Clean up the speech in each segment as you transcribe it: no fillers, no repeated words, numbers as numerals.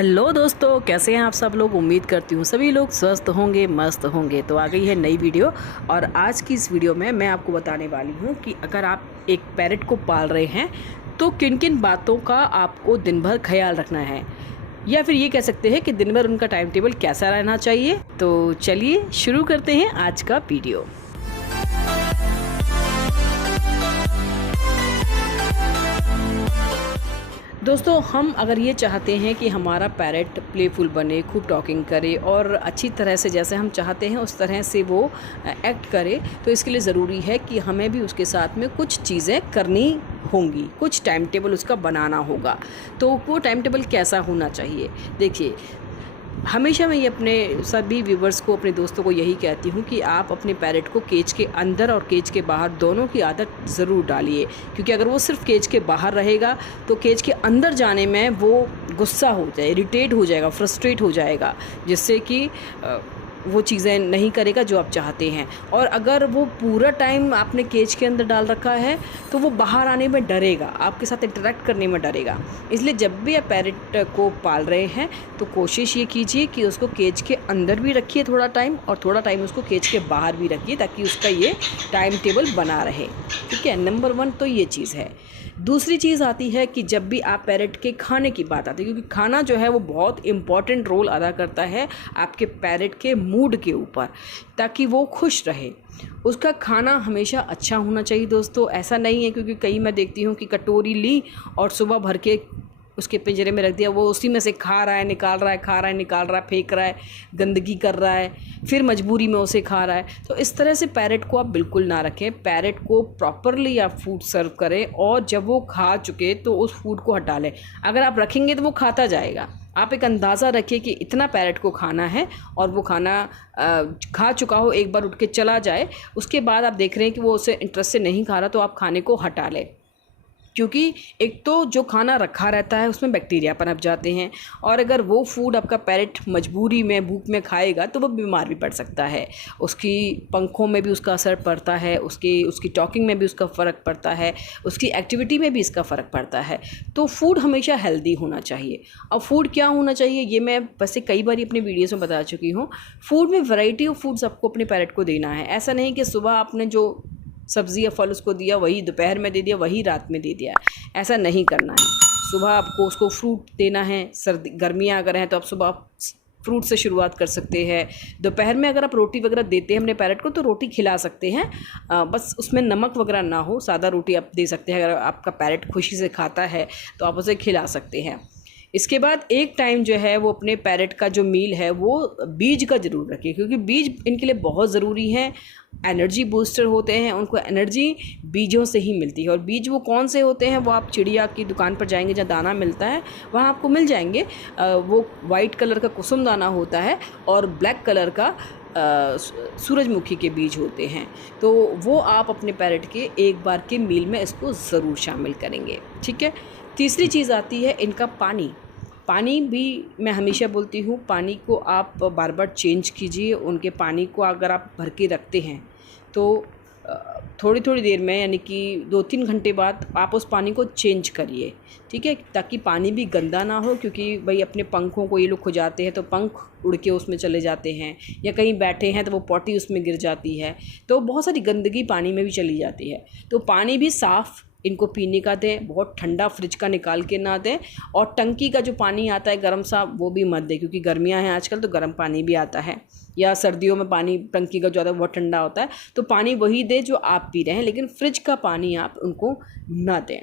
Hello दोस्तों, कैसे हैं आप सब लोग। उम्मीद करती हूँ सभी लोग स्वस्थ होंगे, मस्त होंगे। तो आ गई है नई वीडियो और आज की इस वीडियो में मैं आपको बताने वाली हूँ कि अगर आप एक पैरेट को पाल रहे हैं तो किन किन बातों का आपको दिन भर ख्याल रखना है, या फिर ये कह सकते हैं कि दिन भर उनका टाइम टेबल कैसा रहना चाहिए। तो चलिए शुरू करते हैं आज का वीडियो। दोस्तों, हम अगर ये चाहते हैं कि हमारा पैरेट प्लेफुल बने, खूब टॉकिंग करे और अच्छी तरह से जैसे हम चाहते हैं उस तरह से वो एक्ट करे, तो इसके लिए ज़रूरी है कि हमें भी उसके साथ में कुछ चीज़ें करनी होंगी, कुछ टाइम टेबल उसका बनाना होगा। तो वो टाइम टेबल कैसा होना चाहिए, देखिए हमेशा मैं ये अपने सभी व्यूवर्स को, अपने दोस्तों को यही कहती हूँ कि आप अपने पैरेट को केज के अंदर और केज के बाहर दोनों की आदत ज़रूर डालिए। क्योंकि अगर वो सिर्फ केज के बाहर रहेगा तो केज के अंदर जाने में वो गुस्सा हो जाए, इरिटेट हो जाएगा, फ्रस्ट्रेट हो जाएगा, जिससे कि वो चीज़ें नहीं करेगा जो आप चाहते हैं। और अगर वो पूरा टाइम आपने केज के अंदर डाल रखा है तो वो बाहर आने में डरेगा, आपके साथ इंटरेक्ट करने में डरेगा। इसलिए जब भी आप पैरेट को पाल रहे हैं तो कोशिश ये कीजिए कि उसको केज के अंदर भी रखिए थोड़ा टाइम, और थोड़ा टाइम उसको केज के बाहर भी रखिए, ताकि उसका ये टाइम टेबल बना रहे। ठीक है, नंबर 1 तो ये चीज़ है। दूसरी चीज़ आती है कि जब भी आप पैरेट के खाने की बात आती है, क्योंकि खाना जो है वो बहुत इम्पॉर्टेंट रोल अदा करता है आपके पैरेट के मूड के ऊपर, ताकि वो खुश रहे। उसका खाना हमेशा अच्छा होना चाहिए दोस्तों। ऐसा नहीं है, क्योंकि कई मैं देखती हूँ कि कटोरी ली और सुबह भर के उसके पिंजरे में रख दिया, वो उसी में से खा रहा है, निकाल रहा है, खा रहा है, निकाल रहा है, फेंक रहा है, गंदगी कर रहा है, फिर मजबूरी में उसे खा रहा है। तो इस तरह से पैरेट को आप बिल्कुल ना रखें। पैरेट को प्रॉपरली आप फूड सर्व करें, और जब वो खा चुके तो उस फूड को हटा लें। अगर आप रखेंगे तो वो खाता जाएगा। आप एक अंदाज़ा रखिए कि इतना पैरेट को खाना है, और वो खाना खा चुका हो, एक बार उठ के चला जाए। उसके बाद आप देख रहे हैं कि वो उसे इंटरेस्ट से नहीं खा रहा, तो आप खाने को हटा लें। क्योंकि एक तो जो खाना रखा रहता है उसमें बैक्टीरिया पनप जाते हैं, और अगर वो फूड आपका पैरेट मजबूरी में, भूख में खाएगा तो वो बीमार भी पड़ सकता है। उसकी पंखों में भी उसका असर पड़ता है, उसकी टॉकिंग में भी उसका फ़र्क पड़ता है, उसकी एक्टिविटी में भी इसका फ़र्क पड़ता है। तो फूड हमेशा हेल्दी होना चाहिए। अब फूड क्या होना चाहिए ये मैं वैसे कई बार अपनी वीडियोज़ में बता चुकी हूँ। फूड में वैरायटी ऑफ फूड्स आपको अपने पैरेट को देना है। ऐसा नहीं कि सुबह आपने जो सब्ज़ी या फल उसको दिया वही दोपहर में दे दिया, वही रात में दे दिया, ऐसा नहीं करना है। सुबह आपको उसको फ्रूट देना है। सर्दी गर्मियाँ अगर हैं तो आप सुबह फ्रूट से शुरुआत कर सकते हैं। दोपहर में अगर आप रोटी वगैरह देते हैं अपने पैरेट को तो रोटी खिला सकते हैं, बस उसमें नमक वगैरह ना हो। सादा रोटी आप दे सकते हैं। अगर आपका पैरेट खुशी से खाता है तो आप उसे खिला सकते हैं। इसके बाद एक टाइम जो है वो अपने पैरेट का जो मील है वो बीज का ज़रूर रखिए, क्योंकि बीज इनके लिए बहुत ज़रूरी है। एनर्जी बूस्टर होते हैं, उनको एनर्जी बीजों से ही मिलती है। और बीज वो कौन से होते हैं वो आप चिड़िया की दुकान पर जाएंगे जहाँ दाना मिलता है वहाँ आपको मिल जाएंगे। वो वाइट कलर का कुसुम दाना होता है और ब्लैक कलर का सूरजमुखी के बीज होते हैं। तो वो आप अपने पैरेट के एक बार के मील में इसको ज़रूर शामिल करेंगे। ठीक है। तीसरी चीज़ आती है इनका पानी। पानी भी मैं हमेशा बोलती हूँ, पानी को आप बार बार चेंज कीजिए। उनके पानी को अगर आप भर के रखते हैं तो थोड़ी थोड़ी देर में, यानी कि 2-3 घंटे बाद आप उस पानी को चेंज करिए। ठीक है, ताकि पानी भी गंदा ना हो। क्योंकि भाई अपने पंखों को ये लोग खुजाते हैं तो पंख उड़ के उसमें चले जाते हैं, या कहीं बैठे हैं तो वो पॉटी उसमें गिर जाती है, तो बहुत सारी गंदगी पानी में भी चली जाती है। तो पानी भी साफ़ इनको पीने का दें, बहुत ठंडा फ्रिज का निकाल के ना दें। और टंकी का जो पानी आता है गर्म सा वो भी मत दें, क्योंकि गर्मियां हैं आजकल तो गर्म पानी भी आता है, या सर्दियों में पानी टंकी का जो आता है बहुत ठंडा होता है। तो पानी वही दें जो आप पी रहे हैं, लेकिन फ्रिज का पानी आप उनको ना दें।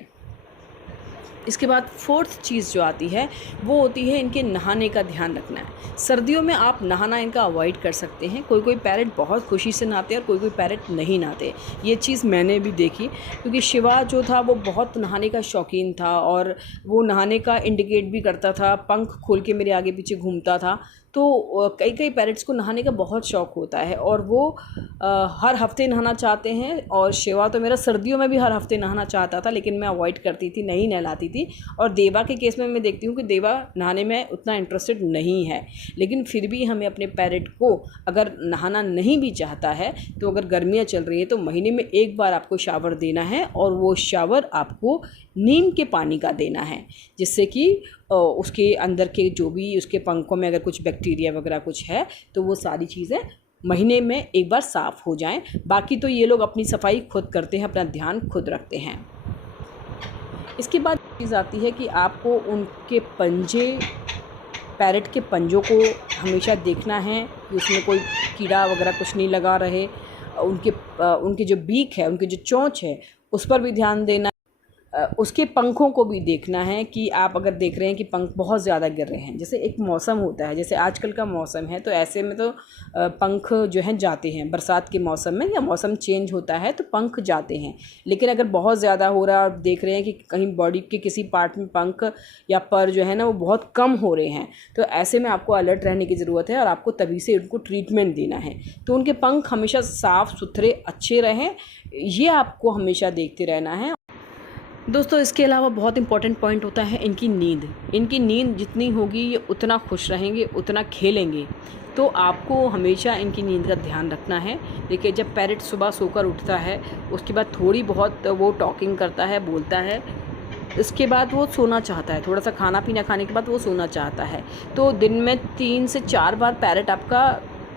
इसके बाद 4th चीज़ जो आती है वो होती है इनके नहाने का ध्यान रखना है। सर्दियों में आप नहाना इनका अवॉइड कर सकते हैं। कोई कोई पैरेट बहुत खुशी से नहाते हैं और कोई कोई पैरेट नहीं नहाते। ये चीज़ मैंने भी देखी, क्योंकि शिवा जो था वो बहुत नहाने का शौकीन था, और वो नहाने का इंडिकेट भी करता था, पंख खोल के मेरे आगे पीछे घूमता था। तो कई कई पैरेट्स को नहाने का बहुत शौक़ होता है, और वो हर हफ्ते नहाना चाहते हैं। और शिवा तो मेरा सर्दियों में भी हर हफ्ते नहाना चाहता था, लेकिन मैं अवॉइड करती थी, नहीं नहलाती थी। और देवा के केस में मैं देखती हूँ कि देवा नहाने में उतना इंटरेस्टेड नहीं है, लेकिन फिर भी हमें अपने पैरेट को अगर नहाना नहीं भी चाहता है तो अगर गर्मियाँ चल रही हैं तो महीने में एक बार आपको शावर देना है, और वो शावर आपको नीम के पानी का देना है, जिससे कि उसके अंदर के जो भी उसके पंखों में अगर कुछ बैक्टीरिया वगैरह कुछ है तो वो सारी चीज़ें महीने में एक बार साफ़ हो जाएं। बाकी तो ये लोग अपनी सफाई खुद करते हैं, अपना ध्यान खुद रखते हैं। इसके बाद चीज़ आती है कि आपको उनके पंजे, पैरेट के पंजों को हमेशा देखना है कि उसमें कोई कीड़ा वगैरह कुछ नहीं लगा रहे। उनके जो बीक है, उनकी जो चोंच है, उस पर भी ध्यान देना। उसके पंखों को भी देखना है कि आप अगर देख रहे हैं कि पंख बहुत ज़्यादा गिर रहे हैं, जैसे एक मौसम होता है, जैसे आजकल का मौसम है, तो ऐसे में तो पंख जो हैं जाते हैं। बरसात के मौसम में या मौसम चेंज होता है तो पंख जाते हैं। लेकिन अगर बहुत ज़्यादा हो रहा है और देख रहे हैं कि कहीं बॉडी के किसी पार्ट में पंख या पर जो है ना वो बहुत कम हो रहे हैं, तो ऐसे में आपको अलर्ट रहने की ज़रूरत है और आपको तभी से उनको ट्रीटमेंट देना है। तो उनके पंख हमेशा साफ़ सुथरे अच्छे रहें, ये आपको हमेशा देखते रहना है। दोस्तों, इसके अलावा बहुत इंपॉर्टेंट पॉइंट होता है इनकी नींद। इनकी नींद जितनी होगी ये उतना खुश रहेंगे, उतना खेलेंगे। तो आपको हमेशा इनकी नींद का ध्यान रखना है। देखिए, जब पैरेट सुबह सोकर उठता है उसके बाद थोड़ी बहुत वो टॉकिंग करता है, बोलता है, इसके बाद वो सोना चाहता है। थोड़ा सा खाना पीना खाने के बाद वो सोना चाहता है। तो दिन में 3 से 4 बार पैरेट आपका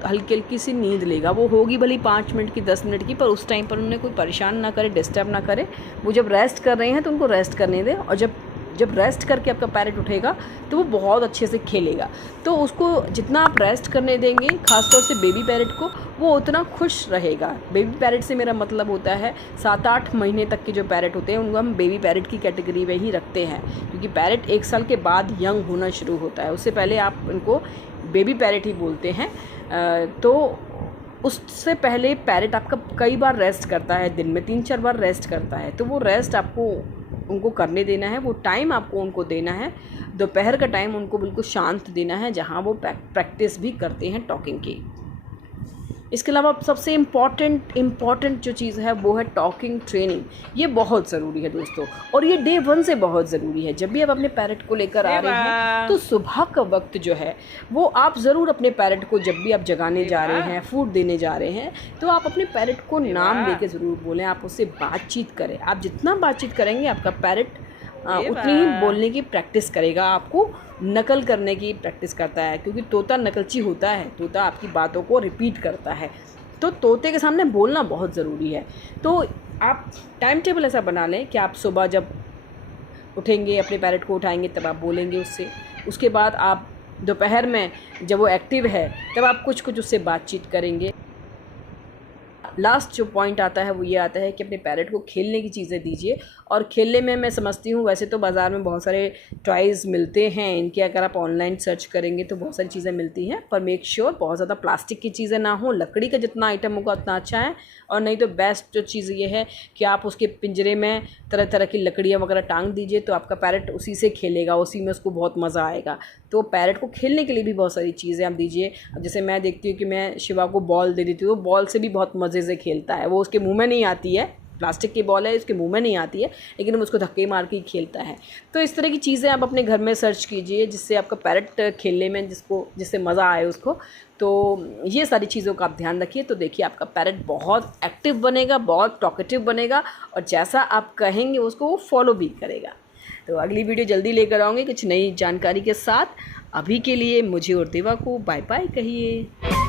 हल्की हल्की सी नींद लेगा। वो होगी भले 5 मिनट की, 10 मिनट की, पर उस टाइम पर उन्हें कोई परेशान ना करे, डिस्टर्ब ना करे। वो जब रेस्ट कर रहे हैं तो उनको रेस्ट करने दें, और जब रेस्ट करके आपका पैरेट उठेगा तो वो बहुत अच्छे से खेलेगा। तो उसको जितना आप रेस्ट करने देंगे, ख़ासतौर से बेबी पैरेट को, वो उतना खुश रहेगा। बेबी पैरेट से मेरा मतलब होता है 7-8 महीने तक के जो पैरेट होते हैं उनको हम बेबी पैरेट की कैटेगरी में ही रखते हैं, क्योंकि पैरेट 1 साल के बाद यंग होना शुरू होता है। उससे पहले आप इनको बेबी पैरेट ही बोलते हैं। तो उससे पहले पैरेट आपका कई बार रेस्ट करता है, दिन में 3-4 बार रेस्ट करता है। तो वो रेस्ट आपको उनको करने देना है, वो टाइम आपको उनको देना है। दोपहर का टाइम उनको बिल्कुल शांत देना है, जहाँ वो प्रैक्टिस भी करते हैं टॉकिंग की। इसके अलावा सबसे इम्पॉर्टेंट जो चीज़ है वो है टॉकिंग ट्रेनिंग। ये बहुत ज़रूरी है दोस्तों, और ये डे 1 से बहुत ज़रूरी है। जब भी आप अपने पैरेट को लेकर आ रहे हैं तो सुबह का वक्त जो है वो आप ज़रूर अपने पैरेट को, जब भी आप जगाने जा रहे हैं, फूड देने जा रहे हैं, तो आप अपने पैरेट को नाम लेके ज़रूर बोलें। आप उससे बातचीत करें। आप जितना बातचीत करेंगे आपका पैरेट उतनी ही बोलने की प्रैक्टिस करेगा, आपको नकल करने की प्रैक्टिस करता है, क्योंकि तोता नकलची होता है। तोता आपकी बातों को रिपीट करता है, तो तोते के सामने बोलना बहुत ज़रूरी है। तो आप टाइम टेबल ऐसा बना लें कि आप सुबह जब उठेंगे, अपने पैरेट को उठाएंगे, तब आप बोलेंगे उससे। उसके बाद आप दोपहर में जब वो एक्टिव है तब आप कुछ उससे बातचीत करेंगे। लास्ट जो पॉइंट आता है वो ये आता है कि अपने पैरेट को खेलने की चीज़ें दीजिए। और खेलने में मैं समझती हूँ, वैसे तो बाज़ार में बहुत सारे टॉयज़ मिलते हैं इनके, अगर आप ऑनलाइन सर्च करेंगे तो बहुत सारी चीज़ें मिलती हैं, पर मेक श्योर बहुत ज़्यादा प्लास्टिक की चीज़ें ना हो। लकड़ी का जितना आइटम होगा उतना अच्छा है। और नहीं तो बेस्ट जो चीज़ ये है कि आप उसके पिंजरे में तरह तरह की लकड़ियाँ वगैरह टांग दीजिए, तो आपका पैरेट उसी से खेलेगा, उसी में उसको बहुत मज़ा आएगा। तो पैरेट को खेलने के लिए भी बहुत सारी चीज़ें आप दीजिए। अब जैसे मैं देखती हूँ कि मैं शिवा को बॉल दे देती हूँ, तो बॉल से भी बहुत मज़े से खेलता है। वो उसके मुंह में नहीं आती है, प्लास्टिक की बॉल है, उसके मुंह में नहीं आती है, लेकिन वो उसको धक्के मार के ही खेलता है। तो इस तरह की चीज़ें आप अपने घर में सर्च कीजिए जिससे आपका पैरेट खेलने में जिससे मज़ा आए उसको। तो ये सारी चीज़ों का आप ध्यान रखिए। तो देखिए, आपका पैरेट बहुत एक्टिव बनेगा, बहुत टॉकेटिव बनेगा, और जैसा आप कहेंगे उसको वो फॉलो भी करेगा। तो अगली वीडियो जल्दी लेकर आऊँगी कुछ नई जानकारी के साथ। अभी के लिए मुझे और देवा को बाय बाय कहिए।